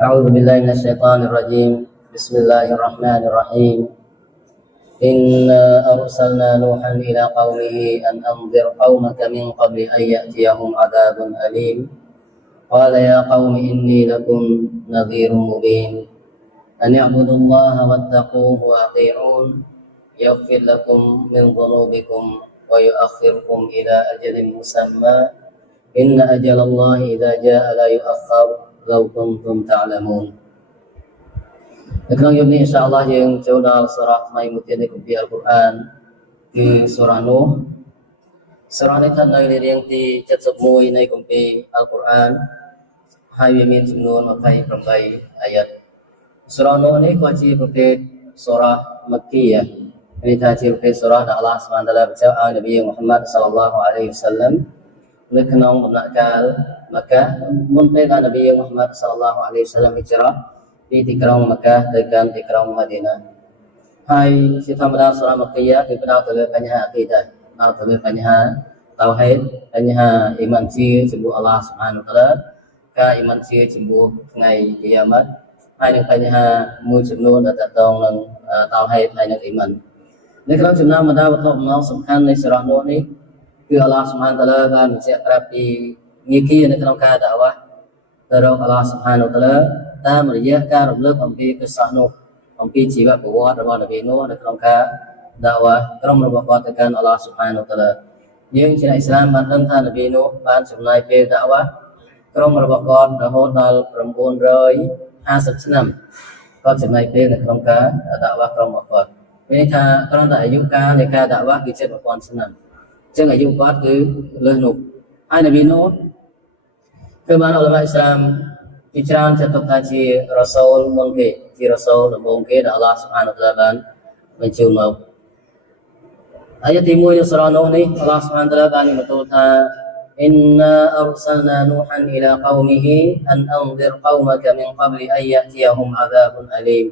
أعوذ بالله من الشيطان الرجيم. بسم الله الرحمن الرحيم. إنا أرسلنا نوحا إلى قومه أن أنذر قومك من قبل أن يأتيهم عذاب أليم. قال يا قوم إني لكم نذير مبين أن اعبدوا الله واتقوه وأطيعون يغفر لكم من ذنوبكم ويؤخركم إلى أجل مسمى إن أجل الله إذا جاء لا يؤخر لو كنتم تعلمون. នៅក្នុងយប់នេះអ៊ីនសាអល់ឡោះយើងចូលដល់សូរ៉ាថ្មីមួយទៀតនៃគម្ពីរអល់កុរអានគឺសូរ៉ានូហ៍សូរ៉ានេះស្ថិតនៅលេខរៀងទី71នៃគម្ពីរអល់កុរអានហើយវាមានចំនួន28អាយ៉ាត់សូរ៉ានូហ៍នេះក៏ជាប្រភេទសូរ៉ាមគ្គីមានថាជាប្រភេទសូរ៉ាដែលអល់ឡោះស៊ុបហានតាឡាបញ្ជាក់ឲ្យនប៊ីមូហាម៉ាត់សល្លឡោះអាឡៃហ៊ីវសល្លាមនៅក្នុងដំណាក់កាលមគ្កាមុនពេលដែលនប៊ីមូហាម៉ាត់សល្លឡោះអាឡៃហ៊ីវសល្លាមហិជ្រ៉ាពីទីក្រុងមគ្កាទៅកាន់ទីក្រុងម៉ាឌីណាហើយជាធម្មតាសូរ៉ាមគ្គីគឺផ្ដោតទៅលើបញ្ហាអាគីដាផ្ដោតទៅលើបញ្ហាតៅហេតបញ្ហាអ៊ីម៉ានជាចំពោះអល់ឡោះស៊ុបហានតាឡាការអ៊ីម៉ានជាចំពោះថ្ងៃគីយ៉ាម៉ាត់ហើយនឹងបញ្ហាមួយចំនួនដែលតកតងនឹងតៅហេតហើយនឹងអ៊ីម៉ាននៅក្នុងចំណោមបណ្ដាវត្ថុបំណងសំខាន់នៃសូរ៉ានោះនេះគឺអល់ឡោះស៊ុបហានតាឡាបានបញ្ជាក់ប្រាប់ពីងារគីនៅក្នុងការដាវ៉ាទៅរកអល់ឡោះស៊ុបហានតាឡាតាមរយៈការរំលឹកអំពីកិស្សនោះអំពីជីវប្រវត្តិរបស់នប៊ីនូហ៍នៅក្នុងការដាវ៉ាក្រុមរបស់គាត់ទៅកាន់អល់ឡោះស៊ុបហានតាឡាយើងជាអ្នកអ៊ីស្លាមបានដឹងថានប៊ីនូហ៍បានចំណាយពេលដាវ៉ាក្រុមរបស់គាត់រហូតដល់950ឆ្នាំគាត់ចំណាយពេលនៅក្នុងការដាវ៉ាក្រុមរបស់គាត់មានន័យថាគ្រាន់តែអាយុកាលនៃការដាវ៉ាគឺជិត1000ឆ្នាំអញ្ចឹងអាយុគាត់គឺលើសនោះហើយនប៊ីនូហ៍គឺបានអ៊ុលម៉ាអ៊ីស្លាមជាច្រើនចាត់ទុកថាជារ៉ាសូលមុនគេជារ៉ាសូលដំបូងគេដែលអល់ឡោះស៊ុបហានតាឡាបានបញ្ជូនមកអាយ៉ាទី1នៃសូរ៉ានោះនេះអល់ឡោះស៊ុបហានតាឡាបានបន្ទូលថា إنا أرسلنا نوحا إلى قومه أن أنذر قومك من قبل أن يأتيهم عذاب أليم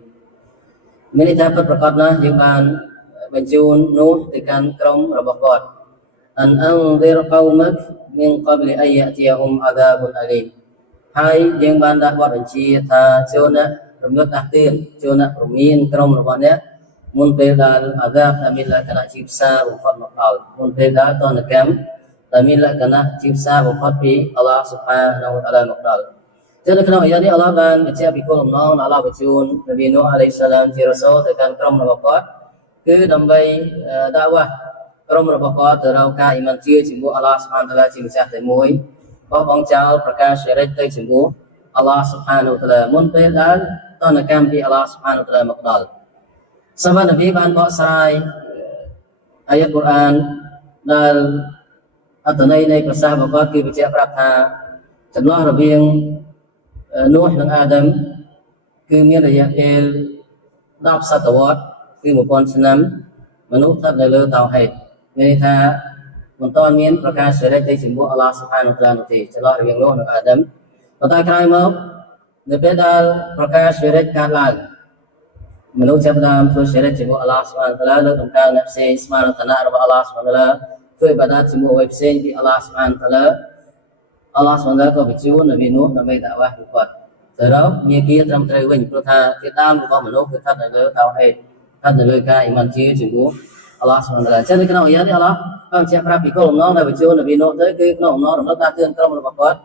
មានន័យថាពិតប្រាកដណាស់យើងបានបញ្ជូននូហ៍ទៅកាន់ក្រុមរបស់គាត់ أن أنذر قومك من قبل أن يأتيهم عذاب أليم ហើយយើងបានដាក់បទបញ្ជាថាចូលអ្នករំលឹកដាស់តឿនចូលអ្នកព្រមានក្រុមរបស់អ្នកមុនពេលដែលអាហ្សាបដែលមានលក្ខណៈជាផ្សារបំផុតមកដល់មុនពេលដែលទណ្ឌកម្មដែលមានលក្ខណៈជាផ្សារបំផុតពីអល់ឡោះស៊ុបហានូវតាឡាមកដល់ចឹងនៅក្នុងអាយ៉ានេះអល់ឡោះបានបញ្ជាក់ពីគោលបំណងដែលអល់ឡោះបញ្ជូននប៊ីនូហ៍អាឡៃហ៊ីសឡាមជារ៉ាសូលទៅកាន់ក្រុមរបស់គាត់គឺដើម្បីដាវ៉ាក្រុមរបស់គាត់ទៅរកការអ៊ីម៉ានជឿជាមួយអល់ឡោះស៊ុបហានតាឡាជាម្ចាស់តែមួយបោះបង់ចោលប្រការស្រិចទៅជាមួយអល់ឡោះស៊ុបហានូវតាឡាមុនពេលដែលទណ្ឌកម្មពីអល់ឡោះស៊ុបហានូវតាឡាមកដល់សម្បត្តិនប៊ីបានបកស្រាយអាយ៉ាត់កូរ៉ានដែលអត្ថន័យនៃប្រសាសន៍របស់គាត់គឺបញ្ជាក់ប្រាប់ថាចន្លោះរវាងនូហ៍និងអាដាមគឺមានរយៈពេល10សតវត្សគឺ1000ឆ្នាំមនុស្សស្ថិតនៅលើតៅហេតមានន័យថាមិនទាន់មានប្រការសេរីទៅជាមួយអល់ឡោះស៊ុបហានូវតាឡានោះទេចន្លោះរវាងនូហ៍និងអាដាមប៉ុន្តែក្រោយមកនៅពេលដែលប្រការសេរីកើតឡើងមនុស្សចាប់ផ្ដើមធ្វើសេរីជាមួយអល់ឡោះស៊ុបហានូវតាឡាលើកតម្កើងអ្នកផ្សេងស្មើនឹងឋានៈរបស់អល់ឡោះស៊ុបហានូវតាឡាធ្វើបាដាតជាមួយអ្វីផ្សេងពីអល់ឡោះស៊ុបហានតាឡាអល់ឡោះស៊ុបហានតាឡាក៏បញ្ជូននប៊ីនូហ៍ដើម្បីដាវ៉ាពួកគាត់ទៅរកងារគីត្រឹមត្រូវវិញព្រោះថាជាដើមរបស់មនុស្សគឺស្ថិតនៅលើតៅហេតស្ថិតនៅលើការអ៊ីម៉ានជឿជាមួយអល់ឡោះស៊ុបហានតាឡាចឹងនៅក្នុងអាយ៉ានេះអល់ឡោះបានបញ្ជាក់ប្រាប់ពីគោលបំណងដែលបញ្ជូននប៊ីនូហ៍ទៅគឺក្នុងបំណងរំលឹកដាស់តឿនក្រុមរបស់គាត់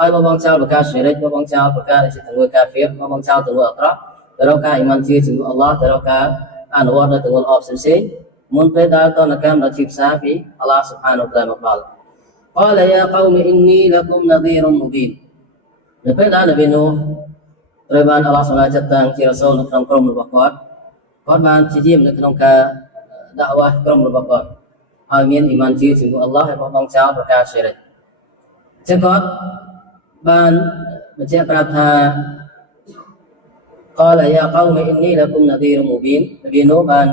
ឲ្យបបងចោលប្រការសេរីបបងចោលប្រការដែលជាទង្វើការហ្វៀបបងចោលទង្វើអាក្រក់ទៅរកការអ៊ីម៉ានជឿជាមួយអល់ឡោះទៅរកការអនុវត្តនៅទង្វើល្អផ្សេងៗមុនពេលដែលទណ្ឌកម្មដល់ជីផ្សារពីអល់ឡោះស៊ុបហានូវតាឡាមកដល់ قال يا قوم إني لكم نذير مبين នៅពេលដែលនប៊ីនូហ៍ត្រូវបានអល់ឡោះសម្រាប់ចាត់តាំងជារ៉ាសូលនៅក្នុងក្រុមរបស់គាត់គាត់បានព្យាយាមនៅក្នុងការដាវ៉ាក្រុមរបស់គាត់ឲ្យមានអ៊ីម៉ានជឿជាមួយអល់ឡោះហើយបោះបង់ចោលប្រការសេរីចឹងគាត់បានបញ្ជាក់ប្រាប់ថា قال يا قوم إني لكم نذير مبين នប៊ីនូហ៍បាន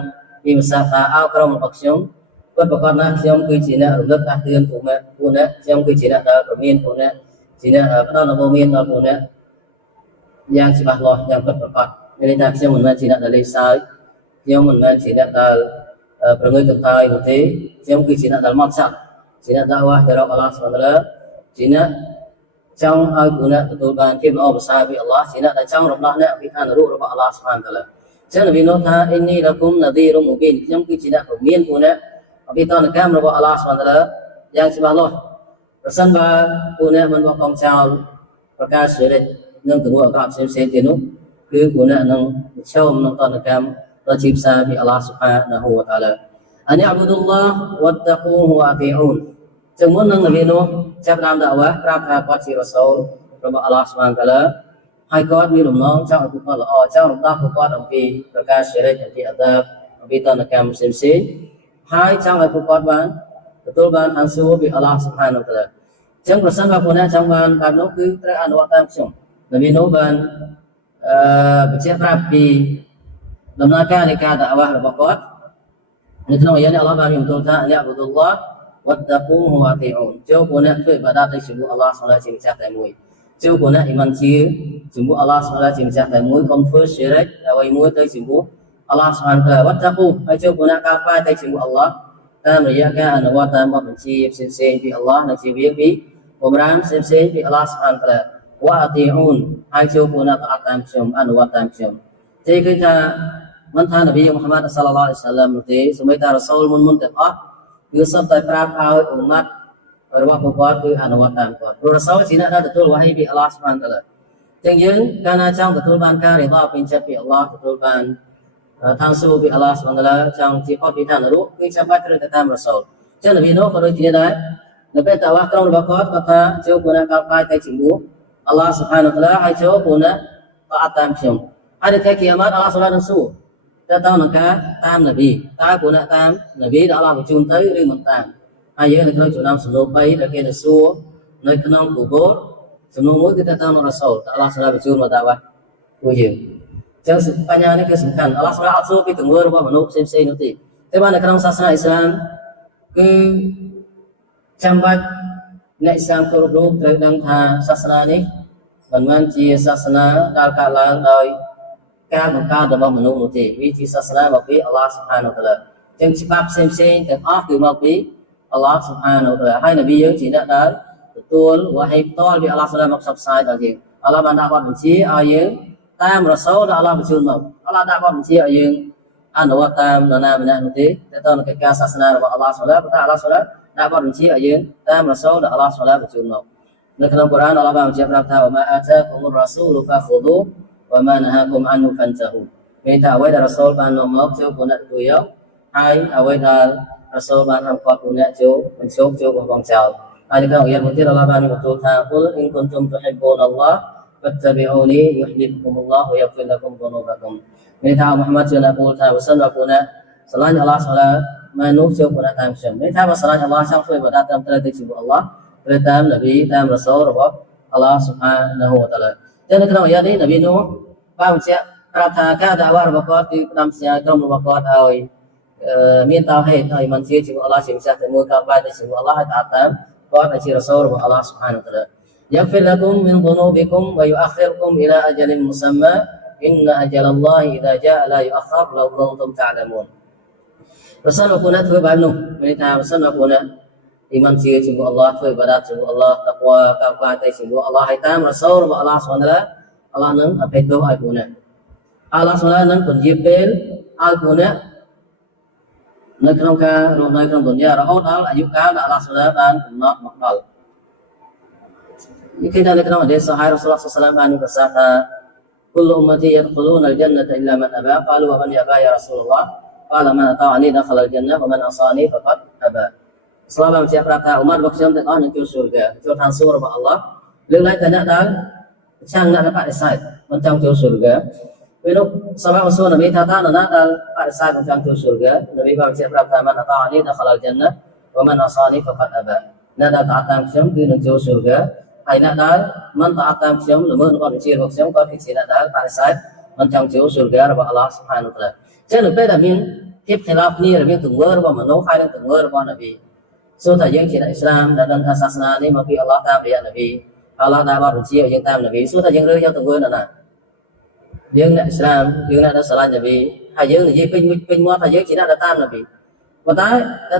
មានប្រសាសន៍ថាអោក្រុមរបស់ខ្ញុំពិតប្រាកដណាស់ខ្ញុំគឺជាអ្នករំលឹកដាស់តឿនពួកអ្នកខ្ញុំគឺជាអ្នកដែលព្រមានពួកអ្នកជាអ្នកផ្ដល់នូវព័ត៌មានដល់ពួកអ្នកយ៉ាងច្បាស់លាស់យ៉ាងពិតប្រាកដមានន័យថាខ្ញុំមិនមែនជាអ្នកដែលលេងសើចខ្ញុំមិនមែនជាអ្នកដែលប្រងើយកន្តើយនោះទេខ្ញុំគឺជាអ្នកដែលមកចាត់ជាអ្នកដាវ៉ាទៅរកអល់ឡោះស៊ុបហានតាឡាជាអ្នក trong ai của nè tụi bạn khi mà ông sai bị Allah chỉ là trong lúc đó nè bị than rủ rồi Allah subhanahu wa taala cho nên vì nó tha inni lakum nadhirun mubin trong cái chỉ là của miên của nè bị than cam rồi Allah subhanahu wa taala yang subhanallah pesan ba của nè mìnhบอกcon chàoประกาศเสด็จเนื่องถึงว่ากับเซนตินุคือcủa nè nông châu nông than camเราจีบซาbị Allah subhanahu wa taala an ya'budullah wattaquhu wa ati'un trong muốn nâng vì nó chấp làm đạo áรับทาก่อนสิรอซูลរបស់ Allah Subhanahu wa taala ហើយគាត់មានដំណងចង់ឲ្យពួកគាត់ល្អចង់រំដោះពួកគាត់អំពីប្រការសិរិចអំពីអតាបអំពីតនកម្មផ្សេងៗហើយចង់ឲ្យពួកគាត់បានទទួលបានឋានសួគ៌ពី Allah Subhanahu wa taala ចឹងប្រសិនបើពួកអ្នកចង់បានបែបនោះគឺត្រូវអនុវត្តតាមខ្ញុំនប៊ីនោះបានបញ្ជាក់ប្រាប់ពីដំណើរការនៃការដាក់អាវ៉ាស់របស់គាត់នៅក្នុងអាយ៉ានេះ Allah បានមានបន្ទូលថាអលបុឌុលឡោះwattaquhu wa ati'un ចូលពួកអ្នកធ្វើបាដាតទៅជាមួយ Allah សម្រាប់ជាម្ចាស់តែមួយចូលពួកអ្នកអ៊ីម៉ានជាមួយ Allah សម្រាប់ជាម្ចាស់តែមួយកុំធ្វើ syirik អ្វីមួយទៅជាមួយ Allah ស្មានថា wattaqu ហើយចូលពួកអ្នកការផ្លាយទៅជាមួយ Allah តាមរយៈការអនុវត្តតាមបទបញ្ជាផ្សេងៗពី Allah និងជាវាពីបំរាមផ្សេងៗពី Allah ស្មានថា wa ati'un ហើយចូលពួកអ្នកអត់តាមខ្ញុំអនុវត្តតាមខ្ញុំទេគឺថាមិនថានប៊ីមូហាម៉ាត់សល្លឡោះអាឡៃហ៊ីវសល្លាមនោះទេសូម្បីតែរ៉ាស៊ូលមុនទាំងអស់គឺសុទ្ធតែប្រាប់ឲ្យអ៊ុម៉ាត់របស់ពួកគាត់គឺអនុវត្តតាមគាត់ព្រោះរ៉ាស៊ូលជាអ្នកដែលទទួលវ៉ាហ៊ីពី Allah ស្មានតាឡាចឹងយើងកាលណាចង់ទទួលបានការរីដាពេញចិត្តពី Allah ទទួលបានឋានសួគ៌ពី Allah ស្មានតាឡាចង់ជាផុតពីឋាននរកគឺចាំបាច់ត្រូវទៅតាមរ៉ាស៊ូលចឹងនប៊ីនោះក៏ដូចគ្នាដែរនៅពេលតាវ៉ាក្រុមរបស់គាត់គាត់ថាចូលពួកអ្នកកោតខ្លាចតែជាមួយ Allah សុបហានតាឡាហើយចូលពួកអ្នកក៏អត់តាមខ្ញុំហើយនៅថ្ងៃគីយ៉ាម៉ាត់ Allah សុបហាននឹងសួរតើតើនឹងការតាមនប៊ីតើពួកអ្នកតាមនប៊ីដែល Allah បញ្ជូនទៅឬមិនតាមហើយយើងនៅក្នុងចំណោមសំណួរ3ដែលគេទៅសួរនៅក្នុងគូបូរសំណួរមួយគឺតើតាមរ៉ាស៊ូលតើ Allah សម្រាប់បញ្ជូនមកតាវ៉ាពួកយើងចឹងបញ្ហានេះគឺសំខាន់ Allah សម្រាប់អត់សួរពីទង្វើរបស់មនុស្សផ្សេងៗនោះទេតែបាននៅក្នុងសាសនាអ៊ីស្លាមគឺចាំបាច់អ្នកអ៊ីស្លាមគ្រប់រូបត្រូវដឹងថាសាសនានេះមិនមែនជាសាសនាដែលកើតឡើងដោយការបង្កើតរបស់មនុស្សនោះទេវាជាសាសនាមកពី Allah Subhanahu wa taala ចឹងច្បាប់ផ្សេងៗទាំងអស់គឺមកពី Allah Subhanahu wa taala ហើយនប៊ីយើងជាអ្នកដែលទទួលវ៉ាហ៊ីផ្ទាល់ពី Allah Subhanahu មកផ្សព្វផ្សាយដល់យើង Allah បានដាក់បទបញ្ជាឲ្យយើងតាមរ៉ាស៊ូលដែល Allah បញ្ជូនមក Allah ដាក់បទបញ្ជាឲ្យយើងអនុវត្តតាមនរណាម្នាក់នោះទេតែតើនៅកិច្ចការសាសនារបស់ Allah Subhanahu ព្រោះ Allah Subhanahu ដាក់បទបញ្ជាឲ្យយើងតាមរ៉ាស៊ូលដែល Allah Subhanahu បញ្ជូនមកនៅក្នុងកូរ៉ាន Allah បានបញ្ជាក់ប្រាប់ថា "Wa ma ataakumur rasulu fakhudhu wa ma nahakum anhu fantahu" មានថាអ្វីដែលរ៉ាស៊ូលបាននាំមកចូលពួកអ្នកទទួលយកហើយអ្វីដែលរ៉ាស៊ូលបានហាមឃាត់ពួកអ្នកចូលបញ្ចូលបំបងចោលហើយនៅក្នុងអាយ៉ាតមួយទៀត Allah បានបន្ទូលថា "Qul in kuntum tuhibbuna Allah fattabi'uni yuhibbukumullah wa yaghfir lakum dhunubakum" មានថាមូហាម៉ាត់ជាអ្នកពោលថាបើសិនបើពួកអ្នកស្រឡាញ់ Allah ស្លាមកនោះចូលពួកអ្នកតាមខ្ញុំមានថាបើស្រឡាញ់ Allah ចង់ធ្វើបាតាត្រឹមត្រូវទៅជាមួយ Allah ឬតាមនប៊ីតាមរ៉ាស៊ូលរបស់ Allah Subhanahu wa taala តែនៅក្នុងអាយ៉ាតនេះនប៊ីនោះបានបញ្ជាក់ប្រាប់ថាការដាក់វ៉ារបស់គាត់គឺផ្ដាំផ្ញើក្រុមរបស់គាត់ឲ្យមានតោហេតុហើយមិនជាជាមួយ Allah ជាម្ចាស់តែមួយក៏បែរទៅជាមួយ Allah ហើយតាមគាត់ដែលជារ៉ាស៊ូលរបស់ Allah Subhanahu wa taala yaghfir lakum min dhunubikum wa yu'akhirukum ila ajalin musamma inna ajalallahi idza jaa la yu'akhkhar law kuntum ta'lamun ប្រសិនបើពួកអ្នកធ្វើបែបនោះមានថាប្រសិនបើពួកអ្នកអ៊ីម៉ានជាជាមួយ Allah ធ្វើបាដាតជាមួយ Allah តក្វាការខ្លាចទៅជាមួយ Allah ហើយតាមរ៉ាស៊ូលរបស់ Allah Subhanahu wa taala Allah នឹងអភ័យទោសឲ្យពួកអ្នក Allah Subhanahu នឹងពន្យាពេលឲ្យពួកអ្នកនៅក្នុងការរស់នៅក្នុងទុនយ៉ារហូតដល់អាយុកាលដែល Allah Subhanahu បានកំណត់មកដល់នេះគឺនៅក្នុងហឌីសសាហីរ៉ាស៊ូលសល្លឡោះអាឡៃហ៊ីវសល្លាមបានប្រសាសន៍ថា كل أمتي يدخلون الجنة إلا من أبى قالوا ومن يأبى يا رسول الله قال من أطاعني دخل الجنة ومن عصاني فقد أبى ស្លាប់បានបញ្ជាក់ប្រាប់ថាអ៊ុម៉ាត់របស់ខ្ញុំទាំងអស់នឹងចូលស្వర్గចូលឋានសួគ៌របស់ Allah លើកឡើងតែអ្នកដែលប្រឆាំងអ្នកដែលបដិសេធមិនចង់ចូលស្वर्గពេលនោះសាហាបសួរនប៊ីថាតើនរណាដែលបដិសេធមិនចង់ចូលស្वर्గនប៊ីបានបញ្ជាក់ប្រាប់ថាមិនអតាអនីដខលជន្នវមិនអសានីហ្វកាត់អបាអ្នកដែលតាមខ្ញុំគឺនឹងចូលស្वर्గហើយអ្នកដែលមិនតាមខ្ញុំល្មើសបទបញ្ជារបស់ខ្ញុំក៏គឺជាអ្នកដែលបដិសេធមិនចង់ចូលស្वर्గរបស់ Allah Subhanahu wa taala ចឹងនៅពេលដែលមានភាពខិលាហ្វគ្នារវាងទង្វើរបស់មនុស្សហើយនិងទង្វើរបស់នប៊ីសូថាយើងជាអ្នកអ៊ីស្លាមដែលដឹងថាសាសនានេះមកពី Allah តាមរយៈនប៊ី Allah ដែលបានបញ្ជាឲ្យយើងតាមនប៊ីសូថាយើងរើសយកទង្វើណាយើងអ្នកអ៊ីស្លាមយើងអ្នកដែលស្រឡាញ់នប៊ីហើយយើងនិយាយពេញមាត់ថាយើងជាអ្នកដែលតាមនប៊ីប៉ុន្តែ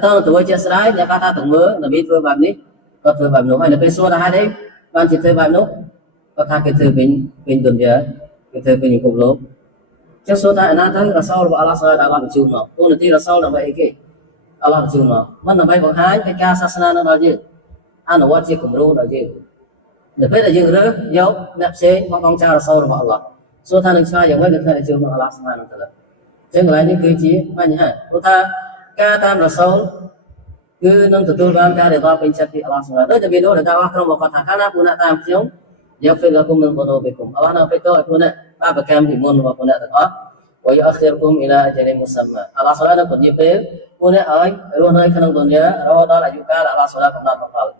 តើទង្វើជាក់ស្ដែងអ្នកថាទង្វើនប៊ីធ្វើបែបនេះក៏ធ្វើបែបនោះហើយនៅពេលសួរថាហេតុអី ban chỉ thuê bạn nốt có tha cái thuê bên tuần giờ cái thuê bên những cục lốp chắc số tại na thấy là sau Allah sẽ đã làm chung mà tôi là tí là sau là vậy cái Allah chung mà mất là bay bằng hai cái ca sasana nó là gì anh nói chỉ cùng luôn là gì để biết là gì nữa dấu nạp xe mà con cha là sau là Allah số thằng sai giống với được thằng chung mà Allah subhanahu wa ta'ala chứ lại những cái chỉ mà nhỉ tôi tha ca tam là sau cứ nâng từ tôi ban ca để vào bên chặt thì Allah subhanahu đó là video để tao không có thằng khác pun nak tam chung dấu phải là cùng mình có đồ về cùng Allah nó phải tôi pun nak ba bậc cam thì môn và pun nak đó wa yu'akhirukum ila ajalin musamma Allah subhanahu wa ta'ala pun nak ai luôn nơi khăn tuần nhớ đó đó là yuka là Allah subhanahu wa ta'ala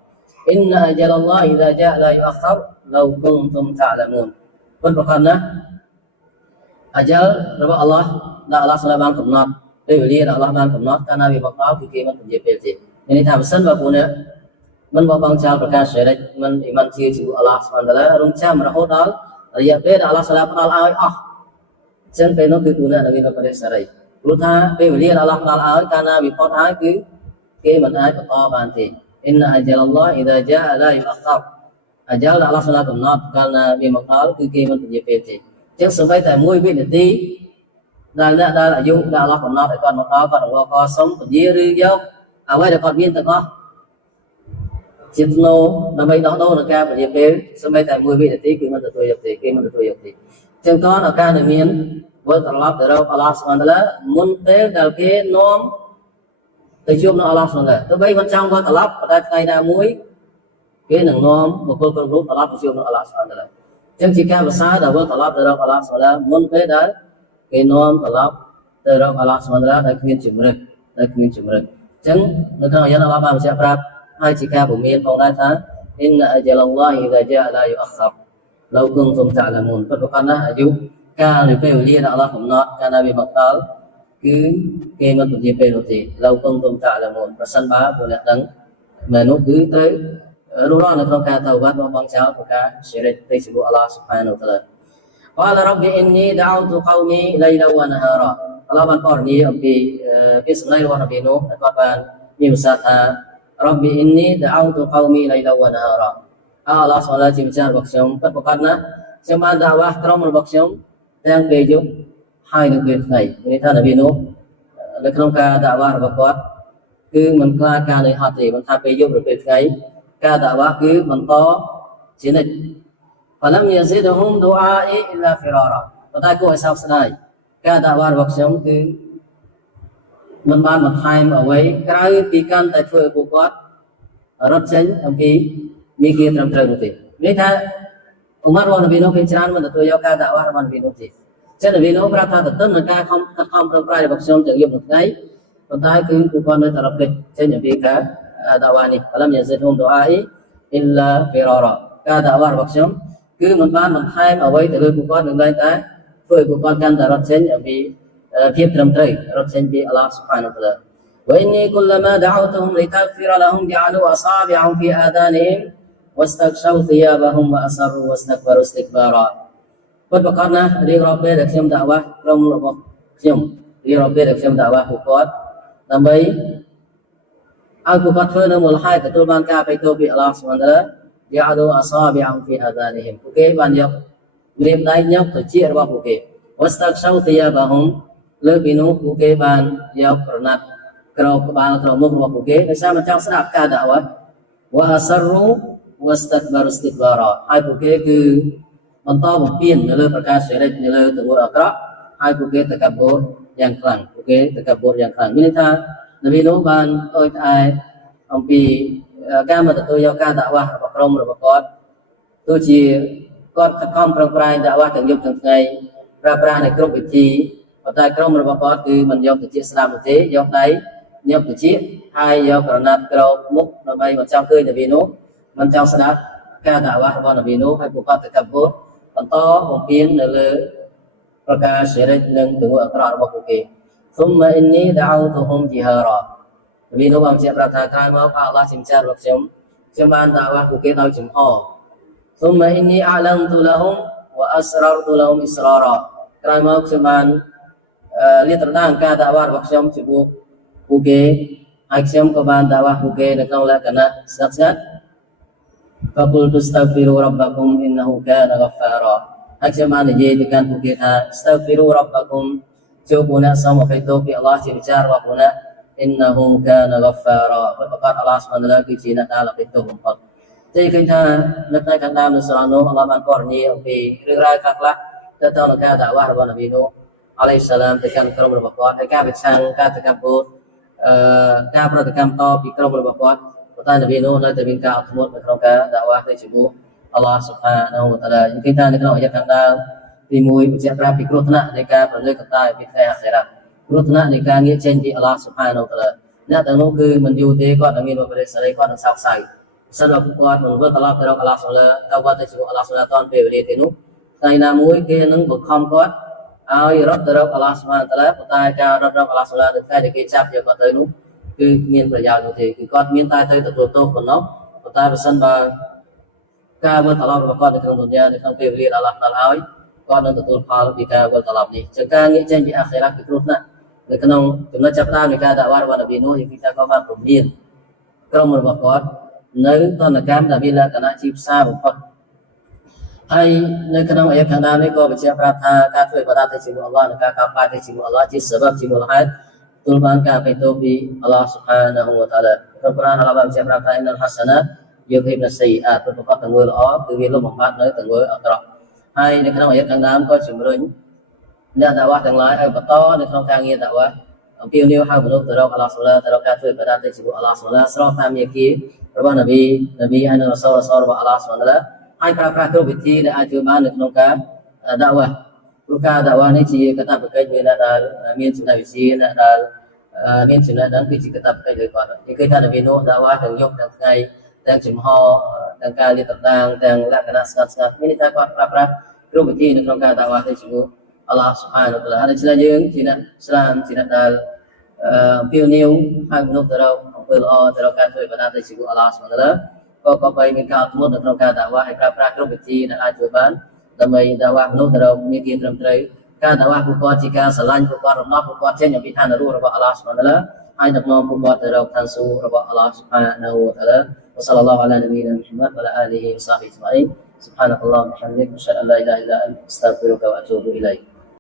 inna ajalallahi idza ja'a la yu'akhkhar law kuntum ta'lamun pun bukanนะajalរបស់ Allah ដែល Allah ស្លាប់បានកំណត់ពេលវេលាដែល Allah បានកំណត់កាលណាវាមកដល់គឺគេមិនពន្យាពេលទេមានន័យថាបើសិនបើពួកនេះមិនបោះបង់ចោលប្រការសេរីមិនអ៊ីម៉ានជា Allah ស្មានតាឡារងចាំរហូតដល់រយៈពេលដែល Allah ស្លាប់ផ្ដល់ឲ្យអស់អញ្ចឹងពេលនោះគឺពួកនេះដែលមានបរិសេរីព្រោះថាពេលវេលាដែល Allah ផ្ដល់ឲ្យកាលណាវាផុតហើយគឺគេមិនអាចបន្តបានទេ Inna ajalallah idza ja'a la yu'akhkhar ajalដែល Allah ស្លាប់កំណត់កាលណាវាមកដល់គឺគេមិនពន្យាពេលទេអញ្ចឹងសូម្បីតែមួយវិនាទីដែលអ្នកដែលអាយុដែល Allah កំណត់ឲ្យគាត់មកដល់គាត់ក៏សុំពន្យាឬយកអ្វីដែលគាត់មានទាំងអស់ជាធ្នូដើម្បីដោះដូរនឹងការពន្យាពេលសូម្បីតែមួយវិនាទីគឺមិនទទួលយកទេគេមិនទទួលយកទេអញ្ចឹងតើឱកាសដែលមានវិលត្រឡប់ទៅរក Allah ស្មានតាឡាមុនពេលដែលគេនាំទៅជួបនឹង Allah ស្មានតាឡាទោះបីមិនចង់វិលត្រឡប់តែថ្ងៃណាមួយគេនឹងនាំបុគ្គលគ្រប់រូបត្រឡប់ទៅជួបនឹង Allah ស្មានតាឡាអញ្ចឹងជាការប្រសើរដែលវិលត្រឡប់ទៅរក Allah ស្មានតាឡាមុនពេលដែលគេនាំត្រឡប់ទៅរក Allah ស្មានតាឡាដែលគ្មានជំរឹកអញ្ចឹងនៅក្នុងអាយ៉ាត Allah បានបញ្ជាក់ប្រាប់ហើយជាការពមៀនផងដែរថា Inna ajalallahi idza ja'a la yu'akhkhar law kuntum ta'lamun ពិតប្រាកដណាស់អាយុកាលនៃពេលវេលាដែល Allah កំណត់កាលណាវាមកដល់គឺគេមិនពន្យាពេលនោះទេ law kuntum ta'lamun ប្រសិនបើពួកអ្នកដឹងមែននោះគឺត្រូវរស់នៅក្នុងការតវ៉ាត់របស់បងចៅប្រការសិរិទៅជាមួយ Allah subhanahu wa ta'ala Qala rabbi inni da'awtu qaumi laylan wa nahara Allah បានបរិញ្ញាអំពីពីសម្ដីរបស់នប៊ីនូហ៍គាត់បានមានប្រសាសន៍ថា Rabbi inni da'awtu qaumi laylan wa nahara Allah សូមឡាជាម្ចាស់របស់ខ្ញុំពិតប្រាកដណាស់ខ្ញុំបានដាវ៉ាក្រុមរបស់ខ្ញុំទាំងពេលយប់ហើយនិងពេលថ្ងៃមានន័យថានប៊ីនូហ៍នៅក្នុងការដាវ៉ារបស់គាត់គឺមិនខ្លាចការនឿយហត់ទេមិនថាពេលយប់ឬពេលថ្ងៃការដាវ៉ាគឺបន្តជានិច្ច Falam yazidhum du'ai illa firara ប៉ុន្តែគួរឲ្យសោកស្ដាយការដាវ៉ារបស់ខ្ញុំគឺមិនបានបន្ថែមអ្វីក្រៅពីកាន់តែធ្វើឲ្យពួកគាត់រត់ចេញអំពីមាគ៌ាត្រឹមត្រូវនោះទេនេះថាអ៊ុមាររបស់នប៊ីនូហ៍ពេលច្រើនមិនទទួលយកការដាវ៉ារបស់នប៊ីនូហ៍ទេចឹងនប៊ីនូហ៍ប្រាប់ថាទន្ទឹមនឹងការខំប្រឹងប្រែងរបស់ខ្ញុំទាំងយប់និងថ្ងៃប៉ុន្តែគឺពួកគាត់នៅតែរត់គេចចេញអំពីការដាវ៉ានេះ Falam yazidhum du'ai illa firara ការដាវ៉ារបស់ខ្ញុំគឺមិនបានបន្ថែមអ្វីទៅលើពួកគាត់នឹងតែធ្វើឲ្យពួកគាត់កាន់តែរត់ចេញអំពីភាពត្រឹមត្រូវរត់ចេញពី Allah subhanahu wa ta'ala wa inni kullama da'awtuhum litaghfira lahum ja'alu asabi'ahum fi adhanihim wastaghshaw thiyabahum wa asarru wastakbaru istikbara ពិតប្រាកដណាស់រៀងរាល់ពេលដែលខ្ញុំដាវ៉ាក្រុមរបស់ខ្ញុំរៀងរាល់ពេលដែលខ្ញុំដាវ៉ាពួកគាត់ដើម្បីឲ្យពួកគាត់ធ្វើនៅមូលហេតុទទួលបានការអភ័យទោសពី Allah subhanahu wa ta'ala ja'alu asabi'ahum fi adhanihim ពួកគេបានយកម្រាមដៃញឹកទៅជារបស់ពួកគេ wastaghshaw thiyabahum លើពីនោះពួកគេបានយកក្រណាត់ក្រោបក្បាលក្រោមមុខរបស់ពួកគេដោយសារមិនចង់ស្ដាប់ការដាវ៉ាwa asarru wastakbaru istikbara ហើយពួកគេគឺបន្តបំពេញនៅលើប្រការសិរិចនៅលើទង្វើអាក្រក់ហើយពួកគេតកបូរយ៉ាងខ្លាំងមានន័យថានប៊ីនូហ៍បានអើយត្អែអំពីការមកទទួលយកការដាវ៉ារបស់ក្រុមរបស់គាត់ទោះជាគាត់ខំប្រឹងប្រែងដាវ៉ាទាំងយប់ទាំងថ្ងៃប្រើប្រាស់នៅគ្រប់វិធីប៉ុន្តែក្រុមរបស់គាត់គឺមិនយកទៅជាស្ដាប់ទេយកដៃញឹកទៅជាហើយយកក្រណាត់ក្រោបមុខដើម្បីមិនចង់ឃើញនប៊ីនូហ៍មិនចង់ស្ដាប់ការដាវ៉ារបស់នប៊ីនូហ៍ហើយពួកគាត់តកបូរបន្តបំពេញនៅលើប្រការសិរិចនិងទង្វើអាក្រក់របស់ពួកគេ Thumma inni da'awtuhum jihara នប៊ីនូហ៍បានជាប្រាប់ថាក្រោយមកអល់ឡោះជាម្ចាស់របស់ខ្ញុំបានដាវ៉ាពួកគេដោយចំអក Thumma inni a'lantu lahum wa asrartu lahum israra ក្រោយមកខ្ញុំបានលាតត្រដាងការដាវ៉ារបស់ខ្ញុំចំពោះពួកគេហើយខ្ញុំក៏បានដាវ៉ាពួកគេនៅក្នុងលក្ខណៈស្ងាត់ فقلت استغفروا ربكم إنه كان غفارا أجمع نجيب كان بكيتا استغفروا ربكم شوفنا سوف فيتوب الله شبشار وقنا إنه كان غفارا فقال الله سبحانه وتعالى كيشينا تعالى فيتوب فقط ទីឃើញថានៅថ្ងៃខាងដើមនៅស្រះនោះអល់ឡោះបានពរនីអំពីរឿងរ៉ាវខ្លះៗទៅនឹងការដាវ៉ារបស់នប៊ីនូអាឡៃសាឡាមទៅកាន់ក្រុមរបស់គាត់ហើយការប្រឆាំងការទៅកម្មពោតការប្រតិកម្មតពីក្រុមរបស់គាត់ប៉ុន្តែនប៊ីនូនៅតែមានការអត់ធ្មត់នៅក្នុងការដាវ៉ាទៅជាមួយអល់ឡោះស៊ុបហានាហ៊ូវតាឡាយើងឃើញថានៅក្នុងអាយ៉ាខាងដើមទី1បញ្ជាក់ប្រាប់ពីគ្រោះថ្នាក់នៃការប្រលឹកកតាយពីថ្ងៃអាខិរ៉ាគ្រោះថ្នាក់នៃការងារចេញពីអល់ឡោះស៊ុបហានាហ៊ូវតាឡាអ្នកទាំងនោះគឺមិនយូរទេគាត់នឹងមានបរិយាសេរីគាត់នឹងសោកសៅ សិនបើគាត់មិនវិលត្រឡប់ទៅរកអល់ឡោះសុបហានទៅគាត់ទៅជាមួយអល់ឡោះសុបហានតាន់ពេលវេលាទេនោះថ្ងៃណាមួយគេនឹងបង្ខំគាត់ឲ្យរត់ទៅរកអល់ឡោះសុបហានតាឡាប៉ុន្តែការរត់រកអល់ឡោះសុបហានទៅថ្ងៃដែលគេចាប់យកគាត់ទៅនោះគឺគ្មានប្រយោជន៍នោះទេគឺគាត់មានតែទៅទទួលទោសប៉ុណ្ណោះប៉ុន្តែបើសិនបើការវិលត្រឡប់របស់គាត់នៅក្នុងទុនយ៉ានៅក្នុងពេលវេលាអល់ឡោះតាឡាឲ្យគាត់នឹងទទួលផលពីការវិលត្រឡប់នេះជាការងារចេញពីអាខិរ៉ាគឺគ្រោះថ្នាក់នៅក្នុងចំណុចចាប់ផ្ដើមនៃការដាវ៉ារបស់នប៊ីនូគឺថាគាត់បានព្រមានក្រុមរបស់គាត់ នៅតនកម្មដែលមានលក្ខណៈជាផ្សារបំផុតហើយនៅក្នុងអាយ៉ាខាងដើមនេះក៏បញ្ជាក់ប្រាប់ថាការធ្វើបាតាទៅជាមួយអល់ឡោះនិងការកោតបាទៅជាមួយអល់ឡោះជាសបបជាមូលហេតុទូលបានការបេទោពីអល់ឡោះស៊ុបហានាហ៊ូវតាឡាក្នុងကုរ៉ានអល់ឡោះបានបញ្ជាក់ប្រាប់ថានៅហាសាណាតយកហេបនសៃអាប្រកបទាំងមើលល្អគឺវាលុបបំផាត់នៅទាំងមើលអាក្រក់ហើយនៅក្នុងអាយ៉ាខាងដើមក៏ជំរុញអ្នកដាវ៉ាទាំងឡាយឲ្យបន្តនៅក្នុងការងារដាវ៉ាអំពីនីវហៅមនុស្សទៅរកអល់ឡោះស៊ុបហានទៅរកការធ្វើបាតាទៅជាមួយអល់ឡោះស៊ុបហានស្របតាមមាគ៌ា របស់នប៊ីហើយនឹងរ៉ាសូលរបស់អល់ឡោះស៊ុបហានតាឡាហើយប្រើប្រាស់គ្រប់វិធីដែលអាចធ្វើបាននៅក្នុងការដាវ៉ាព្រោះការដាវ៉ានេះជាកាតព្វកិច្ចមួយដែលមានចំណេះវិជ្ជាដែលមានចំណេះដឹងគឺជាកាតព្វកិច្ចលើគាត់គេឃើញថានប៊ីនូដាវ៉ាទាំងយប់ទាំងថ្ងៃទាំងចំហទាំងការលាតត្រដាងទាំងលក្ខណៈស្ងាត់ស្ងាត់មានន័យថាគាត់ប្រើប្រាស់គ្រប់វិធីនៅក្នុងការដាវ៉ាទៅជាមួយអល់ឡោះស៊ុបហានតាឡាហើយដូច្នេះយើងជាអ្នកស្រានជាអ្នកដែលពីនីវហើយមនុស្សទៅរកអំពើល្អទៅរកការធ្វើបាតាទៅជាមួយអល់ឡោះស៊ុបហានតាឡាក៏ក៏បីមានការអត់ធ្មត់នៅក្នុងការដាវ៉ាហើយប្រើប្រាស់គ្រប់វិធីដែលអាចធ្វើបានដើម្បីដាវ៉ាមនុស្សទៅរកមាគ៌ាត្រឹមត្រូវការដាវ៉ាពួកគាត់ជាការស្រឡាញ់ពួកគាត់រំដោះពួកគាត់ចេញអំពីឋាននរករបស់អល់ឡោះស៊ុបហានតាឡាហើយដឹកនាំពួកគាត់ទៅរកឋានសួគ៌របស់អល់ឡោះស៊ុបហានាហ៊ូវតាឡាوصلى الله على نبينا محمد وعلى اله وصحبه اجمعين سبحانك اللهم وبحمدك اشهد ان لا اله الا انت استغفرك واتوب اليك